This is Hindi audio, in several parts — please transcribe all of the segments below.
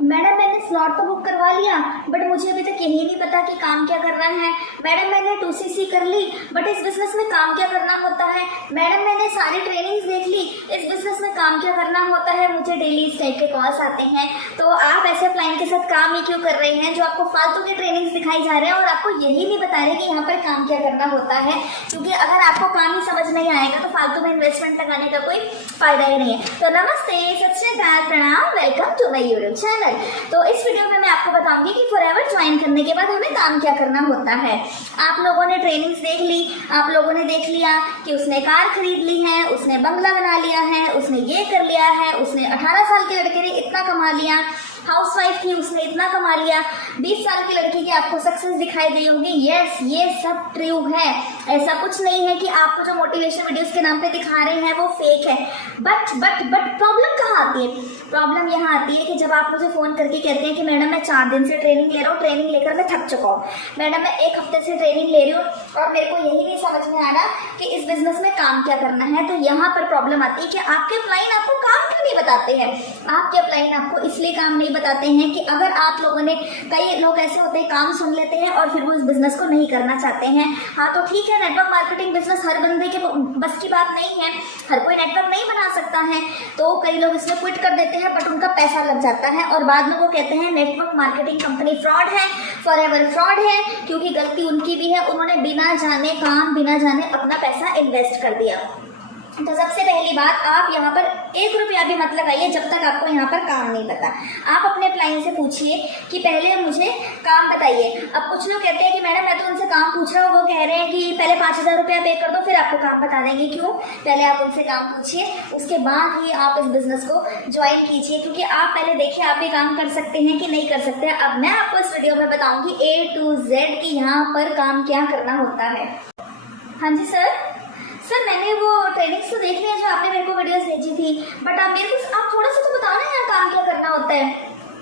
मैडम मैंने स्लॉट तो बुक करवा लिया बट मुझे अभी तक यही नहीं पता कि काम क्या करना है। मैडम मैंने 2cc कर ली बट इस बिजनेस में काम क्या करना होता है। मैडम मैंने सारी ट्रेनिंग्स देख ली, इस बिजनेस में काम क्या करना होता है। मुझे डेली इस टाइप के कॉल्स आते हैं। तो आप ऐसे क्लाइंट के साथ काम ही क्यों कर रहे हैं जो आपको फालतू की ट्रेनिंग्स दिखाई जा रहे हैं और आपको यही नहीं बता रहे कि यहाँ पर काम क्या करना होता है। क्योंकि अगर आपको काम ही समझ नहीं आएगा तो फालतू में इन्वेस्टमेंट लगाने का कोई फायदा ही नहीं है। तो नमस्ते, सत श्री अकाल, प्रणाम, welcome to my YouTube channel. तो इस वीडियो में मैं आपको बताऊंगी कि फॉरएवर ज्वाइन करने के बाद हमें काम क्या करना होता है। आप लोगों ने ट्रेनिंग्स देख ली, आप लोगों ने देख लिया कि उसने कार खरीद ली है, उसने बंगला बना लिया है, उसने ये कर लिया है, उसने 18 साल के लड़के ने इतना कमा लिया, हाउसवाइफ थी उसने इतना कमा लिया, 20 साल की लड़की की आपको सक्सेस दिखाई दी होगी। यस, ये सब ट्रू है, ऐसा कुछ नहीं है कि आपको जो मोटिवेशन वीडियोस के नाम पे दिखा रहे हैं वो फेक है। बट प्रॉब्लम कहाँ आती है? प्रॉब्लम यहाँ आती है कि जब आप मुझे फोन करके कहते हैं कि मैडम मैं 4 दिन से ट्रेनिंग ले रहा हूँ, ट्रेनिंग लेकर मैं थक चुका हूँ, मैडम मैं 1 हफ्ते से ट्रेनिंग ले रही हूँ और मेरे को यही नहीं समझ में आ रहा कि इस बिजनेस में काम क्या करना है। तो यहाँ पर प्रॉब्लम आती है कि आपके क्लाइंट आपको काम क्यों नहीं बताते हैं। आपके क्लाइंट आपको इसलिए काम नहीं बताते हैं कि अगर आप लोगों ने, कई लोग ऐसे होते हैं काम सुन लेते हैं और फिर वो इस बिजनेस को नहीं करना चाहते हैं। हाँ तो ठीक है, नेटवर्क मार्केटिंग बिजनेस हर बंदे के बस की बात नहीं है, हर कोई नेटवर्क नहीं बना सकता है। तो कई लोग इसमें क्विट कर देते हैं बट उनका पैसा लग जाता है और बाद में वो कहते हैं नेटवर्क मार्केटिंग कंपनी फ्रॉड है, फॉरएवर फ्रॉड है, क्योंकि गलती उनकी भी है, उन्होंने बिना जाने बिना जाने अपना पैसा इन्वेस्ट कर दिया। तो सबसे पहली बात, आप यहाँ पर 1 रुपया भी मत लगाइए जब तक आपको यहाँ पर काम नहीं पता। आप अपने क्लाइंट से पूछिए कि पहले मुझे काम बताइए। अब कुछ लोग कहते हैं कि मैडम मैं तो उनसे काम पूछ रहा हूँ, वो कह रहे हैं कि पहले 5000 रुपया पे कर दो फिर आपको काम बता देंगे। क्यों? पहले आप उनसे काम पूछिए, उसके बाद ही आप इस बिजनेस को ज्वाइन कीजिए, क्योंकि आप पहले देखिए आप ये काम कर सकते हैं कि नहीं कर सकते। अब मैं आपको इस वीडियो में बताऊंगी A to Z कि यहाँ पर काम क्या करना होता है। हाँ जी सर मैंने वो ट्रेनिंग्स तो देख लिया जो आपने मेरे को वीडियोस भेजी थी, बट आप मेरे को आप थोड़ा सा तो बताओ ना यार काम क्या करना होता है।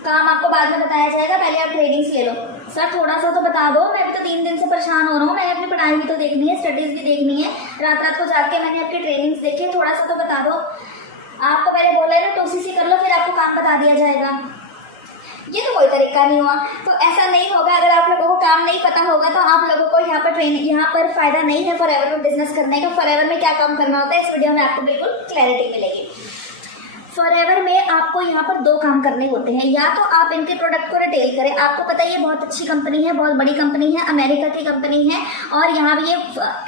काम आपको बाद में बताया जाएगा, पहले आप ट्रेनिंग्स ले लो। सर थोड़ा सा तो बता दो, मैं भी तो 3 दिन से परेशान हो रहा हूँ, मैंने अपनी पढ़ाई भी तो देखनी है, स्टडीज भी देखनी है, रात को जाके मैंने आपकी ट्रेनिंग्स देखी है, थोड़ा सा तो बता दो। आपको मैंने बोला है ना 2cc कर लो फिर आपको काम बता दिया जाएगा। ये तो कोई तरीका नहीं हुआ। तो ऐसा नहीं होगा, अगर आप लोगों को काम नहीं पता होगा तो आप लोगों को यहाँ पर फायदा नहीं है फॉरएवर में बिजनेस करने का। फॉरएवर में क्या काम करना होता है इस वीडियो में आपको बिल्कुल क्लैरिटी मिलेगी। फॉरएवर में आपको यहाँ पर 2 काम करने होते हैं। या तो आप इनके प्रोडक्ट को रिटेल करें, आपको पता है ये बहुत अच्छी कंपनी है, बहुत बड़ी कंपनी है, अमेरिका की कंपनी है और यहाँ भी ये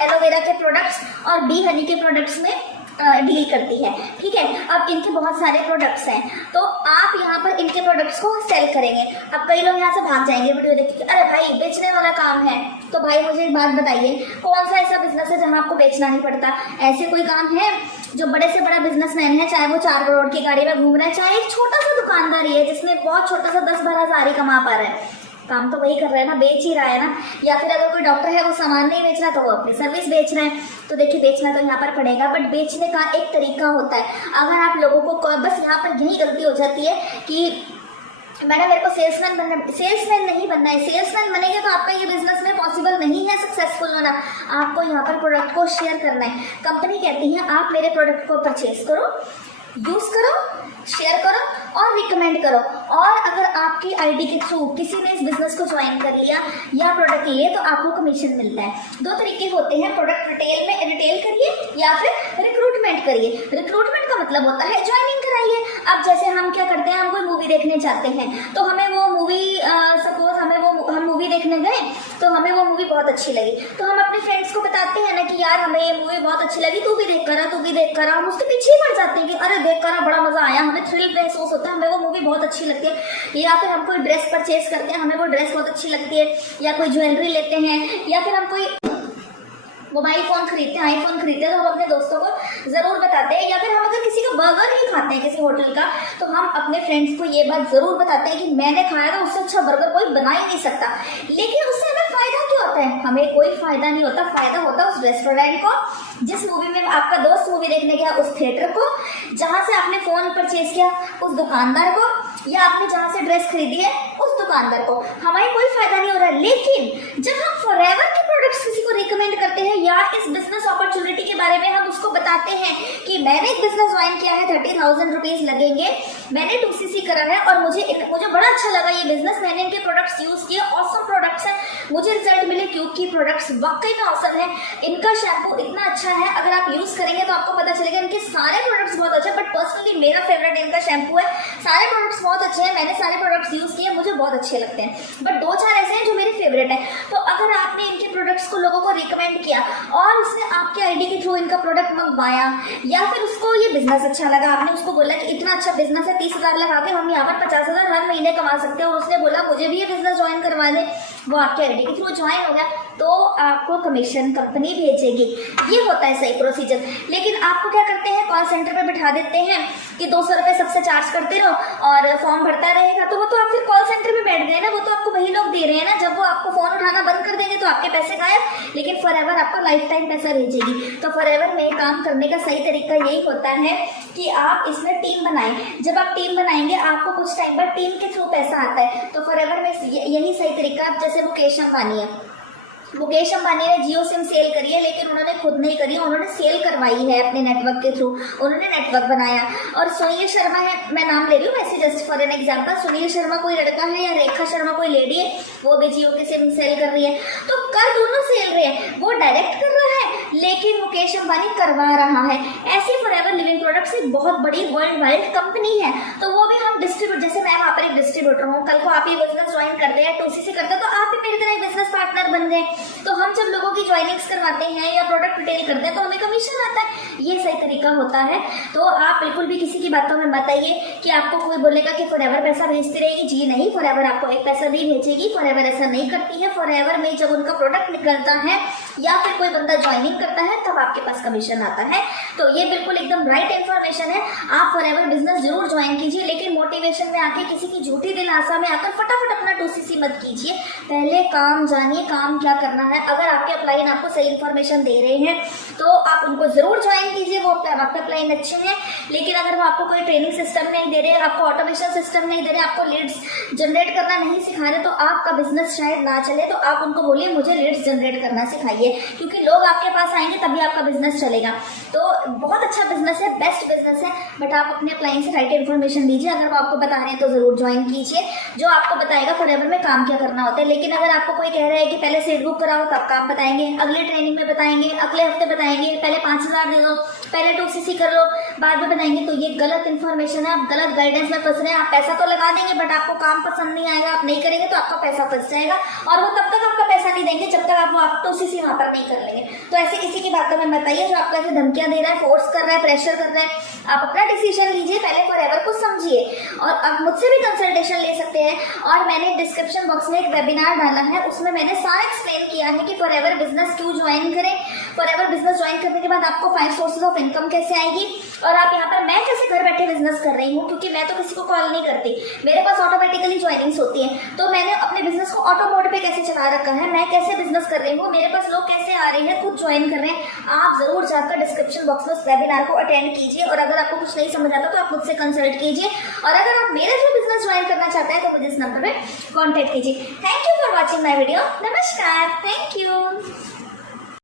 एलोवेरा के प्रोडक्ट्स और बी हनी के प्रोडक्ट्स में डील करती है। ठीक है, अब इनके बहुत सारे प्रोडक्ट्स हैं तो आप यहाँ पर इनके प्रोडक्ट्स को सेल करेंगे। अब कई लोग यहाँ से भाग जाएंगे वीडियो देख के, अरे भाई बेचने वाला काम है। तो भाई मुझे एक बात बताइए, कौन सा ऐसा बिजनेस है जहाँ आपको बेचना नहीं पड़ता? ऐसे कोई काम है? जो बड़े से बड़ा बिजनेसमैन है, चाहे वो 4 करोड़ की गाड़ी में घूम रहा है, चाहे एक छोटा सा दुकानदार ही है जिसमें बहुत छोटा सा 10-12 हज़ार ही कमा पा रहा है, काम तो वही कर रहा है ना, बेच ही रहा है ना। या फिर अगर कोई डॉक्टर है वो सामान नहीं बेच रहा तो वो अपनी सर्विस बेच रहा है। तो देखिए बेचना तो यहाँ पर पड़ेगा, बट बेचने का एक तरीका होता है। अगर आप लोगों को बस यहाँ पर यही गलती हो जाती है कि मैडम मेरे को सेल्समैन नहीं बनना है। सेल्समैन बनेंगे तो आपका ये बिजनेस में पॉसिबल नहीं है सक्सेसफुल होना। आपको यहाँ पर प्रोडक्ट को शेयर करना है। कंपनी कहती है आप मेरे प्रोडक्ट को परचेज करो, यूज करो, शेयर करो और रिकमेंड करो। और अगर आपकी आईडी के थ्रू किसी ने इस बिजनेस को ज्वाइन कर लिया या प्रोडक्ट लिए तो आपको कमीशन मिलता है। 2 तरीके होते हैं, प्रोडक्ट रिटेल करिए या फिर रिक्रूटमेंट करिए। रिक्रूटमेंट का मतलब होता है ज्वाइनिंग कराइए। अब जैसे हम क्या करते हैं, हम कोई मूवी देखने जाते हैं तो हमें वो मूवी सपोज हम मूवी देखने गए तो हमें वो मूवी बहुत अच्छी लगी, तो हम अपने फ्रेंड्स को बताते हैं ना कि यार हमें ये मूवी बहुत अच्छी लगी, तू भी देख कर हम उसके पीछे ही पड़ जाते हैं कि अरे देख कर बड़ा मजा आया, हमें थ्रिल महसूस होता है, हमें वो मूवी बहुत अच्छी लगती है। या फिर हम कोई ड्रेस परचेज करते हैं, हमें वो ड्रेस बहुत अच्छी लगती है, या कोई ज्वेलरी लेते हैं, या फिर हम कोई मोबाइल फोन खरीदते हैं, आईफोन खरीदते हैं तो हम अपने दोस्तों को जरूर बताते हैं। या फिर हम अगर किसी का बर्गर ही खाते हैं किसी होटल का तो हम अपने फ्रेंड्स को ये बात जरूर बताते हैं कि मैंने खाया था, उससे अच्छा बर्गर कोई बना ही नहीं सकता। लेकिन उससे हमें फायदा क्या होता है? हमें कोई फायदा नहीं होता। फायदा होता है उस रेस्टोरेंट को, जिस मूवी में आपका दोस्त मूवी देखने गया, उस थिएटर को, जहां से आपने फोन परचेज किया उस दुकानदार को, या आपने जहां से ड्रेस खरीदी है उस दुकानदार को। हमें कोई फायदा नहीं हो रहा है। लेकिन जब हम फॉरएवर के प्रोडक्ट प्रोडक्ट्स किसी को रिकमेंड करते हैं या इस बिजनेस अपॉर्चुनिटी के बारे में हम उसको बताते हैं कि मैंने एक बिजनेस ज्वाइन किया है, 30,000 रुपीज लगेंगे, मैंने 2cc करा है और मुझे बड़ा अच्छा लगा ये बिजनेस, मैंने इनके प्रोडक्ट्स यूज किए, ऑसम प्रोडक्ट्स हैं, मुझे रिजल्ट मिले क्योंकि प्रोडक्ट्स वाकई में ऑसम है, इनका शैम्पू इतना अच्छा है, अगर आप यूज करेंगे तो आपको पता चलेगा इनके सारे प्रोडक्ट्स बहुत अच्छे हैं, बट पर्सनली मेरा फेवरेट इनका शैम्पू है। सारे प्रोडक्ट्स बहुत अच्छे हैं, मैंने सारे प्रोडक्ट्स यूज किए, मुझे बहुत अच्छे लगते हैं, बट 2-4 ऐसे हैं जो मेरे फेवरेट है। तो अगर आपने इनके प्रोडक्ट्स को लोगों को रिकमेंड किया और उसने आपके आईडी के थ्रू इनका प्रोडक्ट मंगवाया या फिर उसको ये बिजनेस अच्छा लगा, आपने उसको बोला कि इतना अच्छा बिजनेस है, 30,000 लगा के हम यहाँ पर 50,000 हर महीने कमा सकते हैं, और उसने बोला मुझे भी ये बिजनेस ज्वाइन करवा दे, वो आपके आईडी के थ्रू ज्वाइन हो गया, तो आपको कमीशन कंपनी भेजेगी। ये होता है सही प्रोसीजर। लेकिन आपको क्या करते हैं, कॉल सेंटर पे बिठा देते हैं कि 200 रुपये सबसे चार्ज करते रहो और फॉर्म भरता रहेगा, तो वो तो आप फिर कॉल सेंटर में बैठ गए ना, वो तो आपको वही लोग दे रहे हैं ना, जब वो आपको फोन उठाना बंद कर देंगे तो आपके पैसे गायब, लेकिन फॉरएवर आपको लाइफ टाइम पैसा भेजेगी। तो फॉरएवर में काम करने का सही तरीका यही होता है कि आप इसमें टीम बनाएं। जब आप टीम बनाएंगे आपको कुछ टाइम बाद टीम के थ्रू पैसा आता है, तो फॉरएवर में यही सही तरीका। जैसे मुकेश अंबानी है, मुकेश अंबानी ने जियो सिम सेल करी है, लेकिन उन्होंने खुद नहीं करी, उन्होंने सेल करवाई है अपने नेटवर्क के थ्रू, उन्होंने नेटवर्क बनाया। और सुनील शर्मा है, मैं नाम ले रही हूँ वैसे just for an example, Sunil Sharma कोई लड़का है या रेखा शर्मा कोई लेडी है, वो भी जियो के सिम सेल कर रही है, तो कर दोनों सेल रहे हैं, वो डायरेक्ट कर रहा है लेकिन मुकेश अंबानी करवा रहा है। ऐसी फॉरएवर लिविंग प्रोडक्ट्स एक बहुत बड़ी वर्ल्ड वाइड कंपनी है, तो वो भी हम डिस्ट्रीब्यूट, जैसे मैं वहाँ पर एक डिस्ट्रीब्यूटर हूँ, कल को आप ये बिजनेस ज्वाइन करते हैं, 2cc करते हैं, तो आप भी मेरी तरह एक बिजनेस पार्टनर बन गए। तो हम जब लोगों की ज्वाइनिंग्स करवाते हैं या प्रोडक्ट रिटेल करते हैं तो हमें कमीशन आता है, ये सही तरीका होता है। तो आप बिल्कुल भी किसी की बातों में मत आइए कि आपको कोई बोलेगा कि फॉरएवर पैसा भेजती रहेगी, जी नहीं, फॉरएवर आपको एक पैसा भी भेजेगी, फॉरएवर ऐसा नहीं करती है। फॉरएवर में जब उनका प्रोडक्ट निकलता है या फिर कोई बंदा ज्वाइनिंग करता है तब आपके पास कमीशन आता है। तो ये बिल्कुल एकदम राइट इन्फॉर्मेशन है, आप फॉरएवर बिजनेस जरूर ज्वाइन कीजिए, लेकिन मोटिवेशन में आके किसी की झूठी दिल आशा में आकर फटाफट अपना 2cc मत कीजिए, पहले काम जानिए, काम क्या करना है। अगर आपके अपलाइन आपको सही इन्फॉर्मेशन दे रहे हैं तो आप उनको जरूर ज्वाइन कीजिए, वो आपके अपलाइन अच्छे हैं। लेकिन अगर वो आपको कोई ट्रेनिंग सिस्टम नहीं दे रहे, आपको ऑटोमेशन सिस्टम नहीं दे रहे, आपको लीड्स जनरेट करना नहीं सिखा रहे, तो आपका बिजनेस शायद ना चले। तो आप उनको बोलिए मुझे लीड्स जनरेट करना सिखाइए, क्योंकि लोग आपके पास आएंगे तभी आपका बिजनेस चलेगा। तो बहुत अच्छा बिजनेस है, बेस्ट बिजनेस है, बट आप अपने अपलाइन से राइट इन्फॉर्मेशन दीजिए। अगर वो आपको बता रहे हैं तो जरूर ज्वाइन कीजिए, जो आपको बताएगा फॉरएवर में काम क्या करना होता है। लेकिन अगर आपको कोई कह रहा है कि पहले सीट बुक कराओ तब काम बताएंगे, अगले ट्रेनिंग में बताएंगे, अगले हफ्ते बताएंगे, पहले 5,000 दे दो, पहले 2cc कर लो, बाद में बताएंगे, तो ये गलत इन्फॉर्मेशन है, आप गलत गाइडेंस में फंस रहे हैं। आप पैसा तो लगा देंगे बट आपको काम पसंद नहीं आएगा, आप नहीं करेंगे तो आपका पैसा फंस जाएगा, और वो तब तक आपका पैसा नहीं देंगे जब तक आप 2cc वहां पर नहीं कर लेंगे। तो ऐसे किसी की बातों में मत आइए जो आपको ऐसे धमकियां दे रहा है, फोर्स कर रहा है, प्रेशर कर रहा है। आप अपना डिसीजन लीजिए, पहले फॉरएवर को समझिए, और आप मुझसे भी कंसल्टेशन ले सकते हैं। और मैंने डिस्क्रिप्शन बॉक्स में एक वेबिनार डाला है, उसमें मैंने सारा एक्सप्लेन किया है कि फॉरएवर बिजनेस क्यों ज्वाइन करें, फॉरएवर बिजनेस ज्वाइन करने के बाद आपको 5 सोर्सेज ऑफ इनकम कैसे आएगी, और आप यहाँ पर मैं कैसे घर बैठे बिजनेस कर रही हूँ, क्योंकि मैं तो किसी को कॉल नहीं करती, मेरे पास ऑटोमेटिकली ज्वाइनिंग्स होती है, तो मैंने अपने बिजनेस को ऑटो मोड पे कैसे चला रखा है, मैं कैसे बिजनेस कर रही हूँ, मेरे पास लोग कैसे आ रहे हैं, खुद ज्वाइन कर रहे हैं। आप जरूर जाकर डिस्क्रिप्शन बॉक्स में उस वेबिनार को अटेंड कीजिए, और अगर आपको कुछ नहीं समझ आता तो आप मुझसे कंसल्ट कीजिए, और अगर आप मेरे थ्रू बिजनेस ज्वाइन करना चाहते हैं तो मुझे इस नंबर पे कॉन्टेक्ट कीजिए। Thank you for watching my video. नमस्कार, थैंक यू।